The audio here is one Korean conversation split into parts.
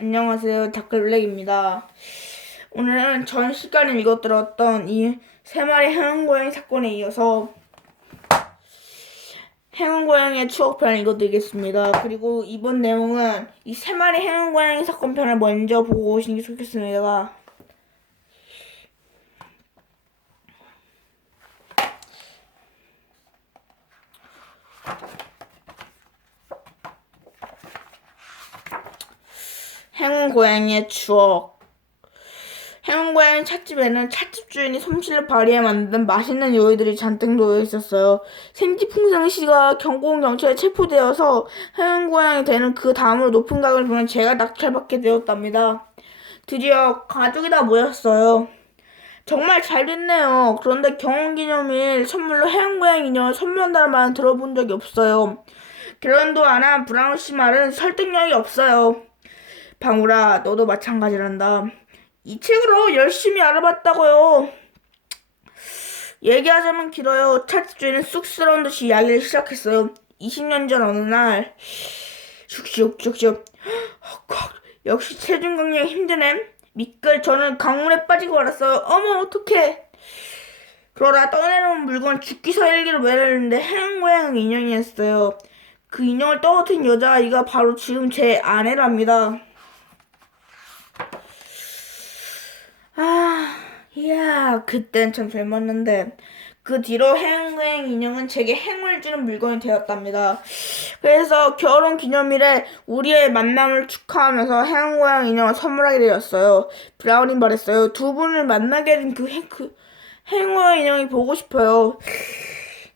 안녕하세요. 다클블랙입니다. 오늘은 전 시간에 읽어들었던 이 세 마리 행운고양이 사건에 이어서 행운고양이의 추억편을 읽어드리겠습니다. 그리고 이번 내용은 이 세 마리 행운고양이 사건편을 먼저 보고 오시는 게 좋겠습니다. 행운 고양이의 추억. 행운 고양이 찻집에는 찻집 주인이 솜씨를 발휘해 만든 맛있는 요리들이 잔뜩 놓여 있었어요. 생지풍상 씨가 경공 경찰에 체포되어서 행운 고양이 되는 그 다음으로 높은 각을 보면 제가 낙찰받게 되었답니다. 드디어 가족이 다 모였어요. 정말 잘 됐네요. 그런데 경험기념일 선물로 행운 고양이 인형을 선물한다는 말은 들어본 적이 없어요. 결혼도 안 한 브라운 씨 말은 설득력이 없어요. 방울아, 너도 마찬가지란다. 이 책으로 열심히 알아봤다고요. 얘기하자면 길어요. 차집주인은 쑥스러운 듯이 이야기를 시작했어요. 20년 전 어느 날, 슉슉슉슉, 역시 체중 강량이 힘드네. 미끌, 저는 강물에 빠지고 말았어요. 어머, 어떡해. 그러다 떠내려온 물건 죽기 살기로 매달렸는데 해양 고양 인형이었어요. 그 인형을 떨어뜨린 여자아이가 바로 지금 제 아내랍니다. 아, 이야, 그땐 참 젊었는데. 그 뒤로 행행 인형은 제게 행운을 주는 물건이 되었답니다. 그래서 결혼 기념일에 우리의 만남을 축하하면서 행 고양 인형을 선물하게 되었어요. 브라운이 말했어요. 두 분을 만나게 된 그 행, 그 행고양 인형이 보고 싶어요.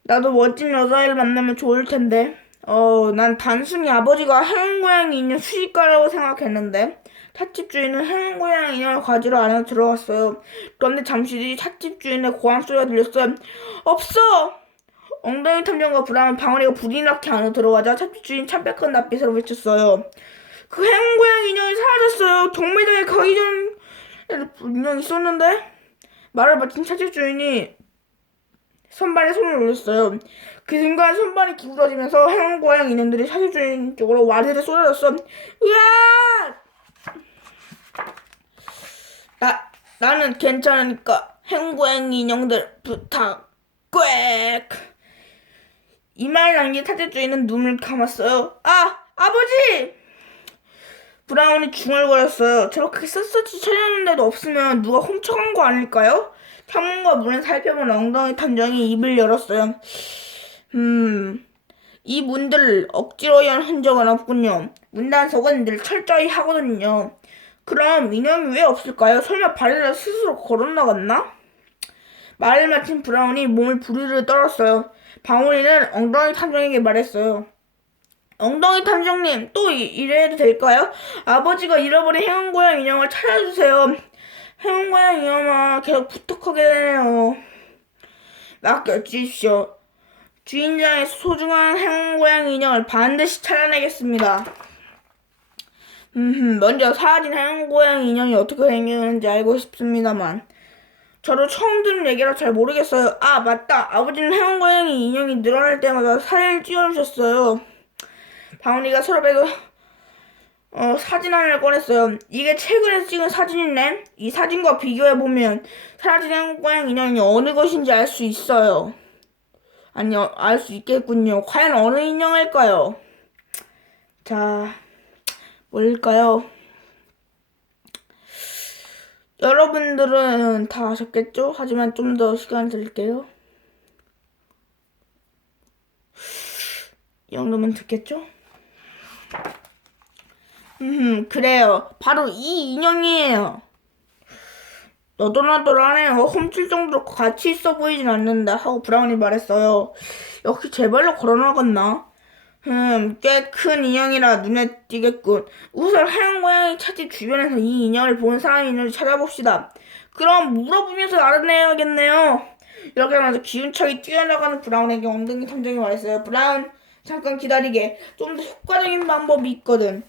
나도 멋진 여자애를 만나면 좋을 텐데. 어, 난 단순히 아버지가 행고양 인형 수집가라고 생각했는데. 찻집 주인은 행운 고양이 인형을 가지러 안에 들어갔어요. 그런데 잠시 뒤 찻집 주인의 고함 소리가 들렸어요. 없어! 엉덩이 탐정과 브라운 방울이가 나게 안에 들어가자 찻집 주인 참백한 낯빛으로 외쳤어요. 그 행운 고양이 인형이 사라졌어요. 경매장에 가기 전에 분명 있었는데 말을 마친 찻집 주인이 선반에 손을 올렸어요. 그 순간 선반이 기울어지면서 행운 고양이 인형들이 찻집 주인 쪽으로 와르르 쏟아졌어. 으아! 나, 나는 괜찮으니까 행고양이 인형들 부탁 꽥! 이말 남긴 타제주인은 눈을 감았어요. 아! 아버지! 브라운이 중얼거렸어요. 저렇게 샅샅이 찾았는데도 없으면 누가 훔쳐간 거 아닐까요? 창문과 문을 살펴본 엉덩이 탐정이 입을 열었어요. 음, 이 문들을 억지로 연 흔적은 없군요. 문단속은 늘 철저히 하거든요. 그럼 인형이 왜 없을까요? 설마 발을 스스로 걸어나갔나? 말을 마친 브라운이 몸을 부르르 떨었어요. 방울이는 엉덩이 탐정에게 말했어요. 엉덩이 탐정님, 또 이, 이래도 될까요? 아버지가 잃어버린 행운고양 인형을 찾아주세요. 행운고양 인형아, 계속 부탁하게 되네요. 맡겨주십시오. 주인장의 소중한 행운고양 인형을 반드시 찾아내겠습니다. 음, 먼저 사라진 행운고양 인형이 어떻게 생겼는지 알고 싶습니다만. 저도 처음 듣는 얘기라 잘 모르겠어요. 아, 맞다. 아버지는 행운고양이 인형이 늘어날 때마다 사진을 찍어주셨어요. 방울이가 서랍에도 어, 사진 하나를 꺼냈어요. 이게 최근에 찍은 사진이네. 이 사진과 비교해보면 사라진 행운고양 인형이 어느 것인지 알 수 있어요. 아니요, 알 수 있겠군요. 과연 어느 인형일까요? 자, 뭘까요? 여러분들은 다 아셨겠죠? 하지만 좀 더 시간 드릴게요. 이 정도면 듣겠죠? 음, 그래요. 바로 이 인형이에요. 너도나도라네요. 훔칠 정도로 가치 있어 보이진 않는다. 하고 브라운이 말했어요. 역시 제 발로 걸어나갔나? 음, 꽤 큰 인형이라 눈에 띄겠군. 우선 하얀 고양이 찻집 주변에서 이 인형을 본 사람이 있는지 찾아봅시다. 그럼 물어보면서 알아내야겠네요. 이렇게 하면서 기운차게 뛰어나가는 브라운에게 엉덩이 탐정이 말했어요. 브라운, 잠깐 기다리게. 좀 더 효과적인 방법이 있거든.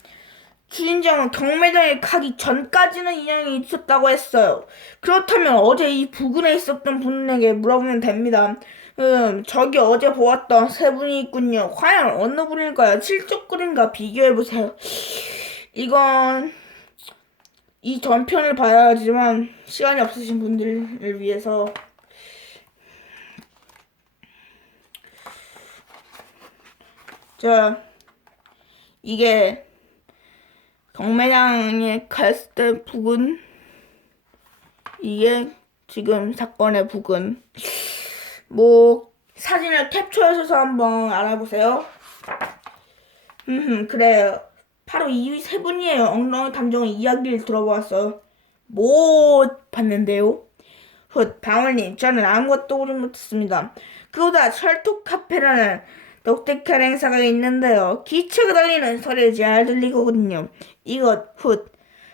주인장은 경매장에 가기 전까지는 인형이 있었다고 했어요. 그렇다면 어제 이 부근에 있었던 분에게 물어보면 됩니다. 음, 저기 어제 보았던 세 분이 있군요. 과연 어느 분일까요? 칠쪽글인가 비교해보세요. 이건 이 전편을 봐야지만 시간이 없으신 분들을 위해서 자 이게 경매장에 갔을 때 부근 이게 지금 사건의 부근 뭐 사진을 캡처해서 한번 알아보세요. 음 그래요. 바로 이 세 분이에요. 엉덩이 탐정의 이야기를 들어보았어요. 못 봤는데요. 훗 방울님 저는 아무것도 오지 못했습니다. 그보다 철도 카페라는 독특한 행사가 있는데요. 기차가 달리는 소리가 잘 들리거든요. 이것 훗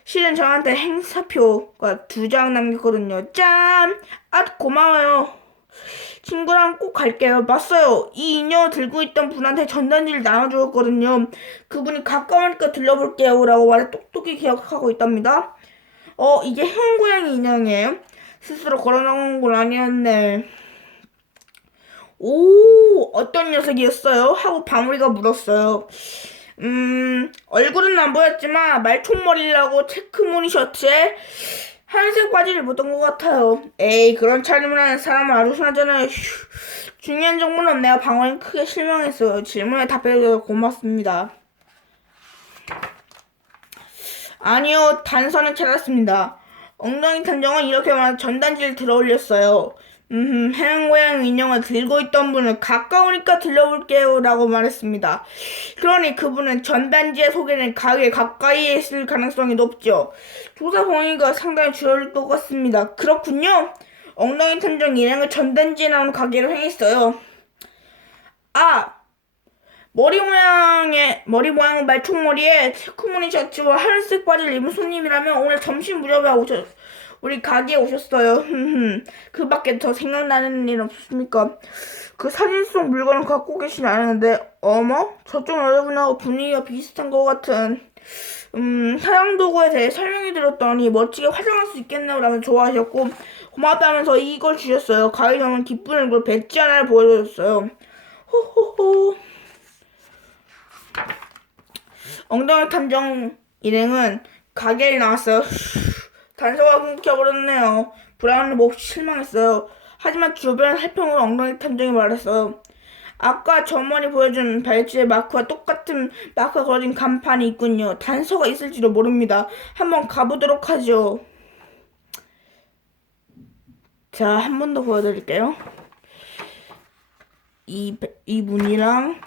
실은 저한테 행사표가 두 장 남겼거든요. 짠! 아 고마워요. 친구랑 꼭 갈게요. 맞어요. 이 인형 들고 있던 분한테 전단지를 나눠주었거든요. 그분이 가까우니까 들려볼게요. 라고 말해 똑똑히 기억하고 있답니다. 어, 이게 행고양이 인형이에요? 스스로 걸어놓은 건 아니었네. 오, 어떤 녀석이었어요? 하고 방울이가 물었어요. 음, 얼굴은 안 보였지만 말총머리라고 체크무늬 셔츠에 하얀색 바지를 입었던 것 같아요. 에이, 그런 차림을 하는 사람은 아주 순하잖아요. 휴. 중요한 정보는 내가 방울이 크게 실망했어요. 질문에 답해줘서 고맙습니다. 아니요, 단서는 찾았습니다. 엉덩이 탐정은 이렇게 말한 전단지를 들어 올렸어요. 음, 해양 고양 인형을 들고 있던 분은 가까우니까 들려볼게요 라고 말했습니다. 그러니 그분은 전단지에 소개된 가게 가까이에 있을 가능성이 높죠. 조사 범위가 상당히 줄어들 것 같습니다. 그렇군요. 엉덩이 탐정 일행을 전단지에 나오는 가게로 향했어요. 아! 머리 모양의 머리 모양은 말총머리에 체크무늬 셔츠와 하얀색 바지를 입은 손님이라면 오늘 점심 무렵에 오셨 우리 가게에 오셨어요. 그 밖에 더 생각나는 일 없습니까? 그 사진 속 물건을 갖고 계시지 않았는데 어머 저쪽 여러분하고 분위기가 비슷한 것 같은 음 사용 도구에 대해 설명해 드렸더니 멋지게 화장할 수 있겠네요 라면 좋아하셨고 고맙다면서 이걸 주셨어요. 가위점은 기쁜 얼굴 배지 하나를 보여줬어요. 호호호 엉덩이 탐정 일행은 가게에 나왔어요. 단서가 끊겨버렸네요. 브라운이 몹시 실망했어요. 하지만 주변 살펴본 엉덩이 탐정이 말했어요. 아까 저번에 보여준 발찌의 마크와 똑같은 마크가 걸어진 간판이 있군요. 단서가 있을지도 모릅니다. 한번 가보도록 하죠. 자, 한 번 더 보여드릴게요. 이, 이 문이랑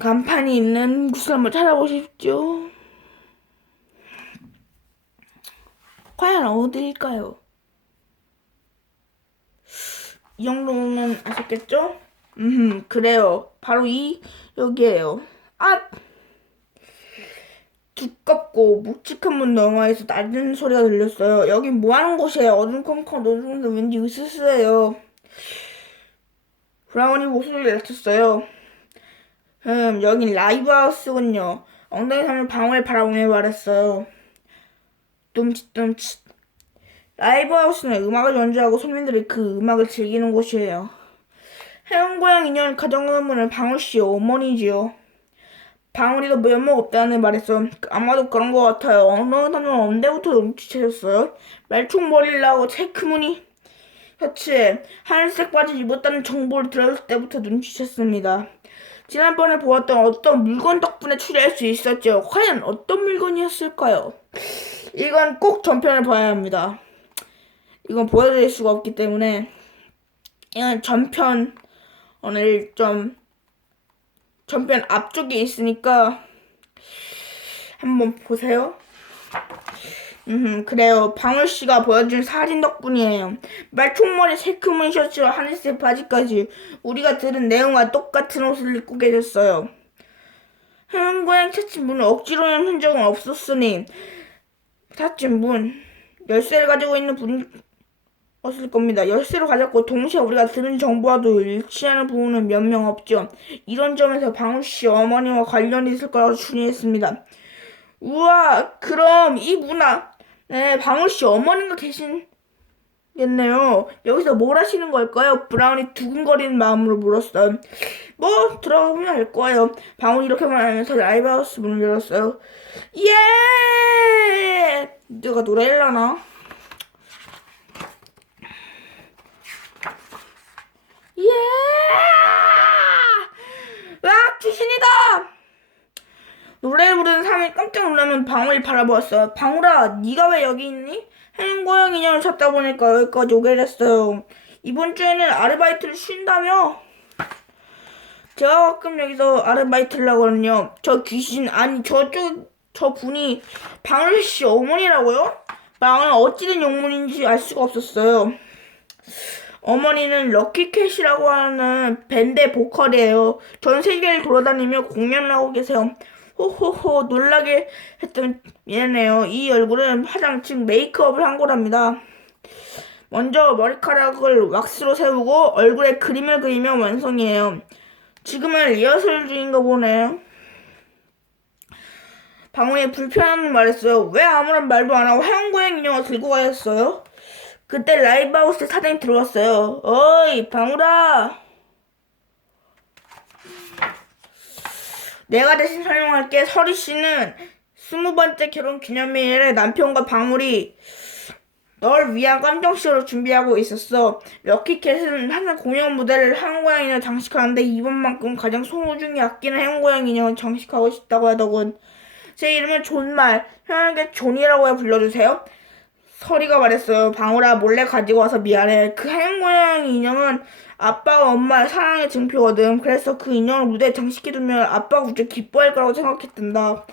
간판이 있는 곳을 한번 찾아보십시오. 과연 어디일까요? 이 정도면 아셨겠죠? 음, 그래요. 바로 이, 여기에요. 아! 두껍고 묵직한 문 너머에서 낮은 소리가 들렸어요. 여긴 뭐 하는 곳이에요? 어둠컴컴 어두운데 왠지 으스스해요. 브라운이 목소리를 낮췄어요. 음, 여긴 라이브 하우스군요. 엉덩이 삼을 방울을 바라보며 말했어요. 둠칫둠칫. 라이브 하우스는 음악을 연주하고 손님들이 그 음악을 즐기는 곳이에요. 해운 고양 인형 가정의문은 방울 씨 어머니지요. 방울이가 면목 없다는 말했어. 아마도 그런 것 같아요. 엉덩이 삼은 언제부터 눈치채셨어요? 말총머리라고 체크무늬 셔츠에 하얀색 바지 입었다는 정보를 들었을 때부터 눈치챘습니다. 지난번에 보았던 어떤 물건 덕분에 추리할 수 있었죠. 과연 어떤 물건이었을까요? 이건 꼭 전편을 봐야 합니다. 이건 보여드릴 수가 없기 때문에 이건 전편을 좀 전편 앞쪽에 있으니까 한번 보세요. 음 그래요. 방울 씨가 보여준 사진 덕분이에요. 말총머리 체크무늬 셔츠와 하늘색 바지까지 우리가 들은 내용과 똑같은 옷을 입고 계셨어요. 한고양 셔츠 문을 억지로 연 흔적은 없었으니 닫힌 문 열쇠를 가지고 있는 분이었을 겁니다. 열쇠를 가졌고 동시에 우리가 들은 정보와도 일치하는 부분은 몇 명 없죠. 이런 점에서 방울 씨 어머니와 관련이 있을 거라고 추리했습니다. 우와, 그럼 이 문화 네, 방울 씨 어머니가 계신 겠네요. 여기서 뭘 하시는 걸까요? 브라운이 두근거리는 마음으로 물었어요. 뭐 들어가 보면 알 거예요. 방울이 이렇게 말하면서 라이브하우스 문을 열었어요. 예! 누가 노래하려나? 예! 와 귀신이다! 노래를 부르는 사람이 깜짝 놀라면 방울이 바라보았어요. 방울아, 네가 왜 여기 있니? 해는 고양 인형을 찾다 보니까 여기까지 오게 됐어요. 이번 주에는 아르바이트를 쉰다며? 제가 가끔 여기서 아르바이트를 하거든요. 저 귀신, 아니 저쪽, 저 분이 방울 씨 어머니라고요? 방울은 어찌된 영문인지 알 수가 없었어요. 어머니는 럭키캣이라고 하는 밴드의 보컬이에요. 전 세계를 돌아다니며 공연을 하고 계세요. 호호호 놀라게 했던 미안해요. 이 얼굴은 화장 즉 메이크업을 한 거랍니다. 먼저 머리카락을 왁스로 세우고 얼굴에 그림을 그리며 완성이에요. 지금은 리허설 중인가 보네요. 방울이 불편함을 말했어요. 왜 아무런 말도 안 하고 해운고양 인형을 들고 가셨어요? 그때 라이브하우스 사장이 들어왔어요. 어이, 방울아. 내가 대신 설명할게. 서리 씨는 스무 번째 결혼 기념일에 남편과 방울이 널 위한 깜짝쇼를 준비하고 있었어. 럭키캣은 항상 공연 무대를 해운고양이를 장식하는데 이번만큼 가장 소중히 아끼는 해운고양이 인형을 장식하고 싶다고 하더군. 제 이름은 존말, 편하게 존이라고 불러주세요. 서리가 말했어요. 방울아 몰래 가지고 와서 미안해. 그 해운고양이 인형은 아빠와 엄마의 사랑의 증표거든. 그래서 그 인형을 무대에 장식해두면 아빠가 무척 기뻐할 거라고 생각했단다.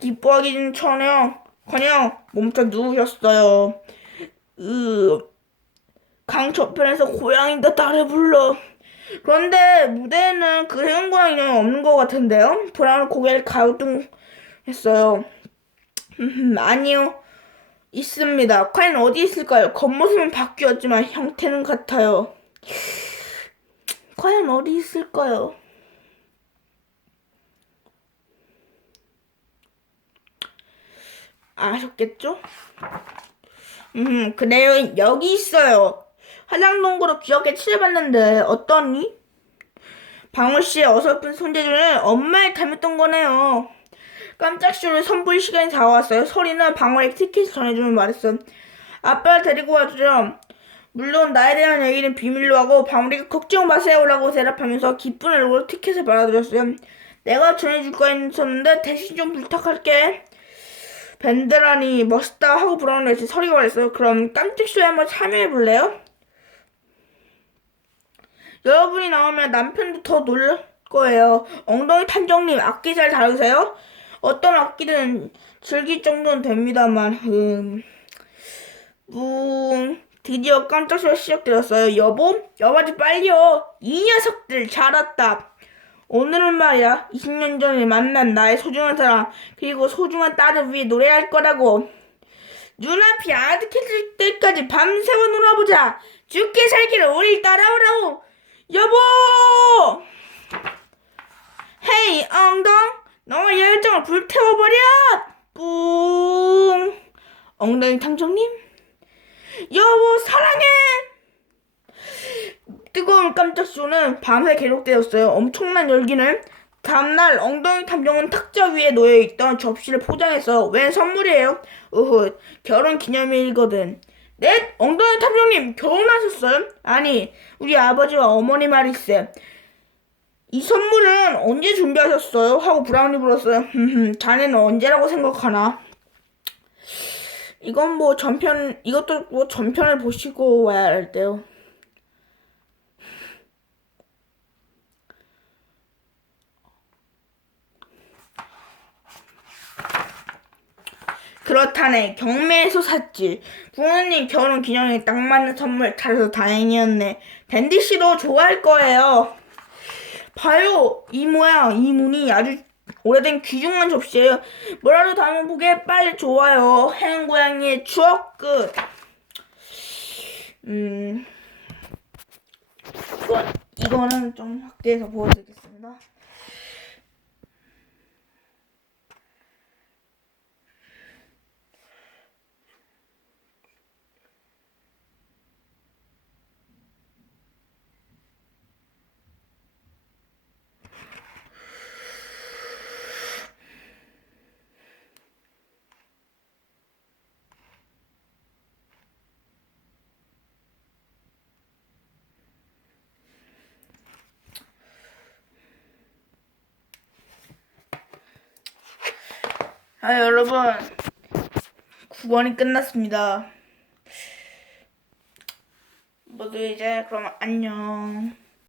기뻐하기는 전혀 그냥 멈춰 누우셨어요. 으, 강 저편에서 고양이가 나를 불러. 그런데 무대에는 그 해운고양이 인형이 없는 것 같은데요? 브라운 고개를 가요뚱했어요. 아니요. 있습니다. 과연 어디 있을까요? 겉모습은 바뀌었지만 형태는 같아요. 과연 어디 있을까요? 아셨겠죠? 음, 그래요. 여기 있어요. 화장동구로 귀엽게 칠해봤는데 어떠니? 방울 씨의 어설픈 손재주는 엄마를 닮았던 거네요. 깜짝 쇼를 선보일 시간이 다가왔어요. 서리는 방울에게 티켓을 전해주면 말했어. 아빠를 데리고 와주렴. 물론 나에 대한 얘기는 비밀로 하고 방울이가 걱정 마세요라고 대답하면서 기쁜 얼굴로 티켓을 받아들였어요. 내가 전해줄 거 있었는데 대신 좀 부탁할게. 밴드라니 멋있다 하고 브라운을 했지 서리가 말했어요. 그럼 깜짝 쇼에 한번 참여해 볼래요? 여러분이 나오면 남편도 더 놀랄 거예요. 엉덩이 탐정님 악기 잘 다루세요? 어떤 악기든 즐길 정도는 됩니다만 음, 음 드디어 깜짝 쇼가 시작되었어요. 여보, 여바지 빨리요. 이 녀석들 잘 왔다. 오늘은 말이야 20년 전에 만난 나의 소중한 사람 그리고 소중한 딸을 위해 노래할 거라고. 눈앞이 아득해질 때까지 밤새워 놀아보자. 죽게 살기를 우릴 따라오라고. 여보! 헤이 엉덩! 너의 열정을 불태워버려! 뿡! 엉덩이 탐정님? 여보 사랑해 뜨거운 깜짝 쇼는 밤새 계속되었어요. 엄청난 열기는 다음날 엉덩이 탐정은 탁자 위에 놓여있던 접시를 포장해서 웬 선물이에요? 으흐 결혼 기념일이거든. 네? 엉덩이 탐정님 결혼하셨어요? 아니 우리 아버지와 어머니 말일세. 이 선물은 언제 준비하셨어요? 하고 브라운이 물었어요. 자네는 언제라고 생각하나? 이건 뭐 전편 이것도 뭐 전편을 보시고 와야 할 때요. 그렇다네. 경매에서 샀지. 부모님 결혼 기념일에 딱 맞는 선물 찾아서 다행이었네. 댄디 씨도 좋아할 거예요. 봐요. 이 모양 이 무늬 아주 오래된 귀중한 접시예요. 뭐라도 담아보게 빨리 좋아요. 해양 고양이의 추억 끝. 음, 이건, 이거는 좀 확대해서 보여드리겠습니다 아 여러분 9권이 끝났습니다. 모두 이제 그럼 안녕.